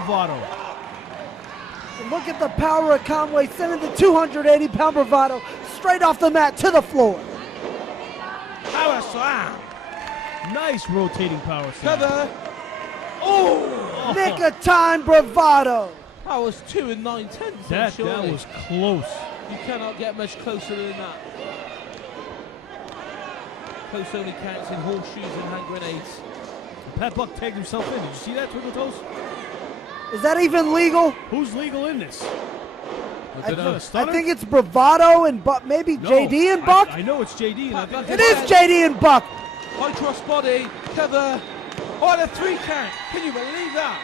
bravado. And look at the power of Conway, sending the 280-pound bravado straight off the mat to the floor. Power slam. Nice rotating power slam. Cover. Oh! Nick of time bravado. That was 2 9/10. That was close. You cannot get much closer than that. Close only counts in horseshoes and hand grenades. Pat Buck tagged himself in. Did you see that, Twinkle Toes? Is that even legal? Who's legal in this? I think it's bravado and maybe No, JD and Buck. I know it's JD. And I think it is JD and Buck. High cross body, cover. Oh, and a 3 count. Can you believe that?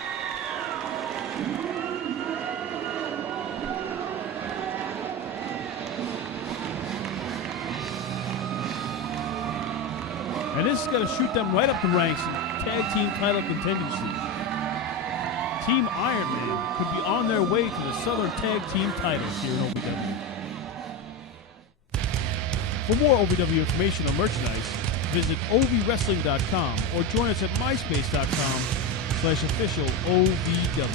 And this is going to shoot them right up the ranks in tag team title contendership. Team Iron Man could be on their way to the Southern Tag Team titles here in OVW. For more OVW information or merchandise, visit ovwrestling.com or join us at myspace.com/official OVW.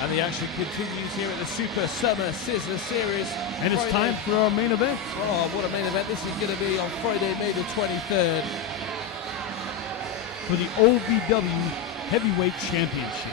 And the action continues here at the Super Summer Sizzler Series. And it's time for our main event. Oh, what a main event. This is going to be on Friday, May the 23rd. For the OVW Heavyweight Championship.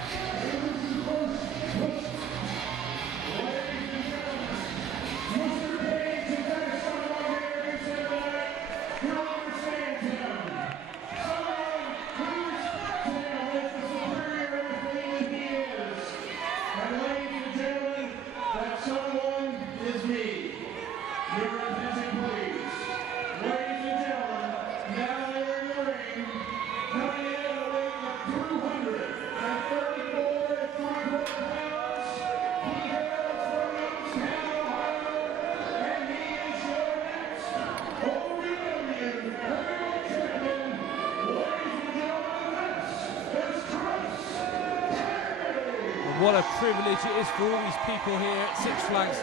What a privilege it is for all these people here at Six Flags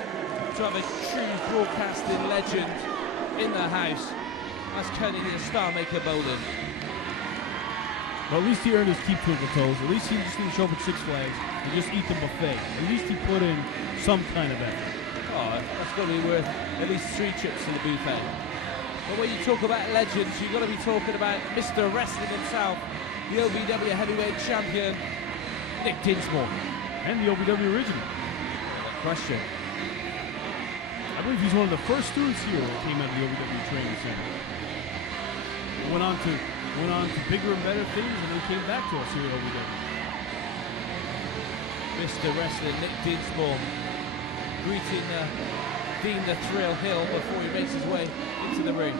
to have a true broadcasting legend in their house. That's Kenny the Star Maker Bowden. Well, at least he earned his keep, Twinkle Toes. At least he just didn't show up at Six Flags and just eat the buffet. At least he put in some kind of effort. Oh, that's got to be worth at least 3 trips to the buffet. But when you talk about legends, you've got to be talking about Mr. Wrestling himself, the OVW Heavyweight Champion, Nick Dinsmore. And the OVW original. Question. I believe he's one of the first students here that came out of the OVW training center. Went on to bigger and better things, and then came back to us here at OVW. Mr. Wrestling Nick Dinsmore greeting Dean the Thrill Hill before he makes his way into the ring.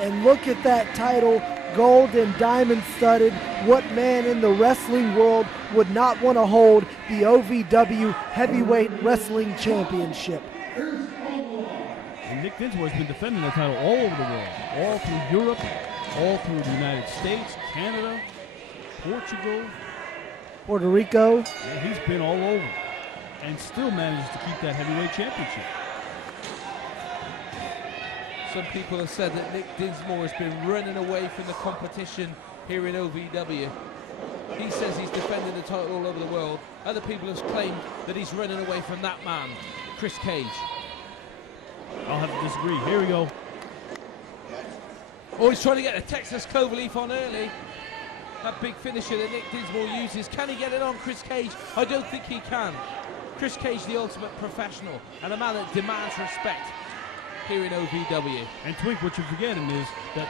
And look at that title, gold and diamond studded. What man in the wrestling world would not want to hold the OVW Heavyweight Wrestling Championship? And Nick Dinsmore has been defending the title all over the world, all through Europe, all through the United States, Canada, Portugal, Puerto Rico. And he's been all over and still manages to keep that heavyweight championship. Some people have said that Nick Dinsmore has been running away from the competition here in OVW. He says he's defending the title all over the world. Other people have claimed that he's running away from that man, Chris Cage. I'll have to disagree. Here we go. Oh, he's trying to get a Texas Cloverleaf on early. That big finisher that Nick Dinsmore uses. Can he get it on Chris Cage? I don't think he can. Chris Cage, the ultimate professional, and a man that demands respect here in OVW. And Twink, what you're forgetting is that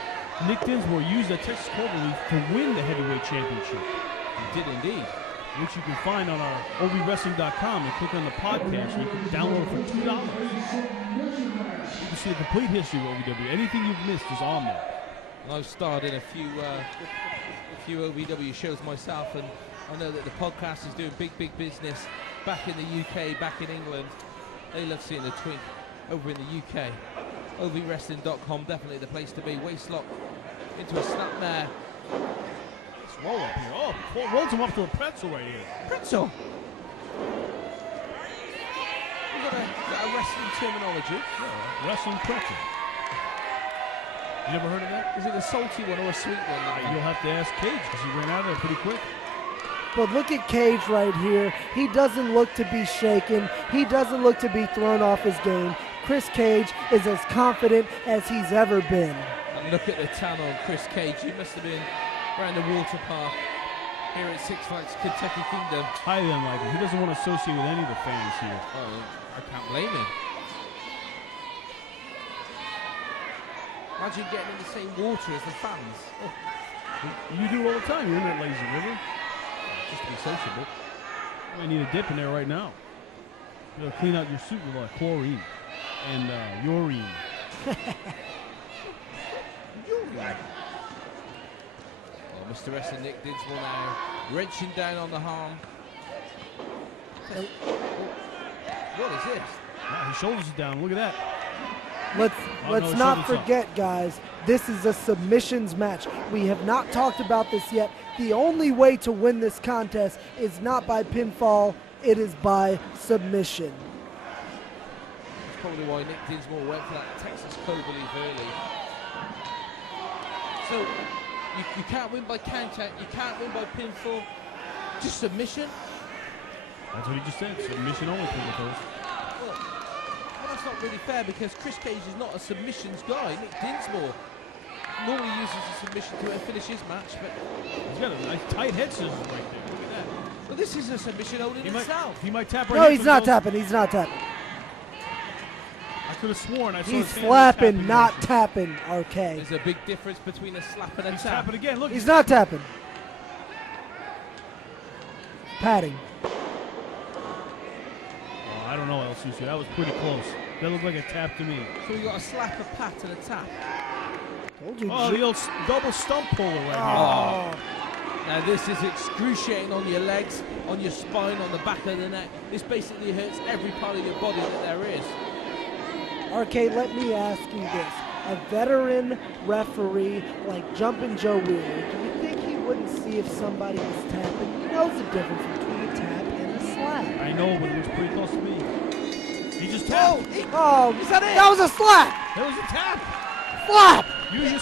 Nick Dinsmore used that Texas Cloverleaf to win the heavyweight championship. He did indeed. Which you can find on our OVWrestling.com and click on the podcast and you can download it for $2. You can see the complete history of OVW. Anything you've missed is on there. I've starred in a few OVW shows myself, and I know that the podcast is doing big business back in the UK, back in England. They love seeing the Twink over in the UK. OVWrestling.com, definitely the place to be. Waistlock into a snapmare. Let's roll up here. Oh, rolls him up to a pretzel right here. Pretzel? wrestling terminology. Yeah, wrestling pretzel. You never heard of that? Is it a salty one or a sweet one? You'll have to ask Cage because he ran out of there pretty quick. But look at Cage right here. He doesn't look to be shaken. He doesn't look to be thrown off his game. Chris Cage is as confident as he's ever been. And look at the tan on Chris Cage. He must have been around the water park here at Six Flags Kentucky Kingdom. Highly unlikely. He doesn't want to associate with any of the fans here. Oh, I can't blame him. Imagine getting in the same water as the fans. Oh. You do it all the time. You're in that lazy river. Just to be sociable. You might need a dip in there right now. You gotta clean out your suit with chlorine and urine. Oh, Mr. Wrestler Nick Dinsmore now wrenching down on the arm. What is this? Wow, his shoulders are down. Look at that. Let's not forget, guys, this is a submissions match. We have not talked about this yet. The only way to win this contest is not by pinfall, it is by submission. That's probably why Nick Dinsmore went for that Texas Cloverleaf early. So, you can't win by countout, you can't win by pinfall, just submission? That's what he just said. Submission only, people. Well, that's not really fair because Chris Cage is not a submissions guy. Nick Dinsmore normally uses a submission to finish his match, but he's got a nice tight head scissors right there. Look at that. Well, this is a submission hold in itself. He might tap right No, he's not tapping. He's not tapping. I could have sworn I saw he's his hand slapping, not tapping, RK. There's a big difference between a slap and a he's tap. tapping again. Look. He's not tapping. Patting. Oh, I don't know, El Sucio. That was pretty close. That looked like a tap to me. So we got a slap, a pat, and a tap. Told you. Oh, the old double stump puller right Oh. Now this is excruciating on your legs, on your spine, on the back of the neck. This basically hurts every part of your body that there is. RK, let me ask you this. A veteran referee like Jumpin' Joe Wheeler, do you think he wouldn't see if somebody was tapping? He knows the difference between a tap and a slap. here. I know, but it was pretty close to me. He just tapped. Oh, Is that it? That was a slap! That was a tap. Slap! You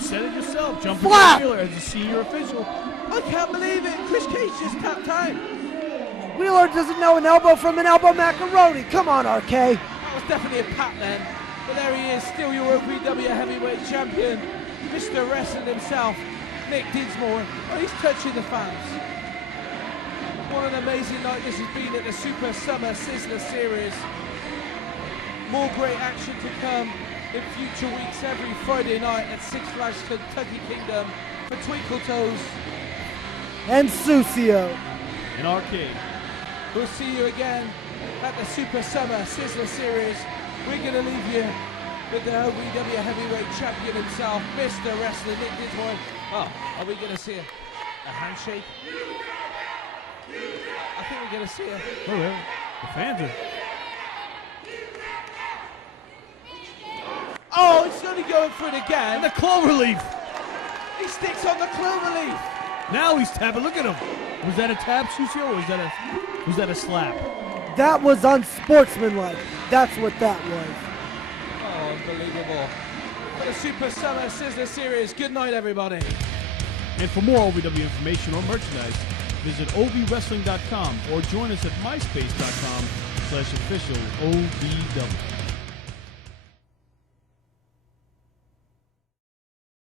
said it yourself. Jumping Slap! Wheeler as a senior official. I can't believe it. Chris Cage just tapped out. Wheeler doesn't know an elbow from an elbow macaroni. Come on, RK. That was definitely a pat then. But there he is, still your OVW heavyweight champion, Mr. Wrestling himself, Nick Dinsmore. Oh, he's touching the fans. What an amazing night this has been at the Super Summer Sizzler Series. More great action to come in future weeks every Friday night at Six Flags Kentucky Kingdom for Twinkle Toes. And Sucio. In arcade. We'll see you again at the Super Summer Sizzler Series. We're going to leave you with the OVW heavyweight champion himself, Mr. Wrestling Nick Dinsmore. Oh, are we going to see a handshake? I think we're going to see a... Oh, yeah. The fans are... Oh, he's only going for it again. And the cloverleaf. He sticks on the cloverleaf. Now he's tapping. Look at him. Was that a tap, Sucio, or was that a slap? That was unsportsmanlike. That's what that was. Oh, unbelievable. For the Super Summer Sizzler Series, good night, everybody. And for more OVW information or merchandise, visit ovwrestling.com or join us at myspace.com/official OVW.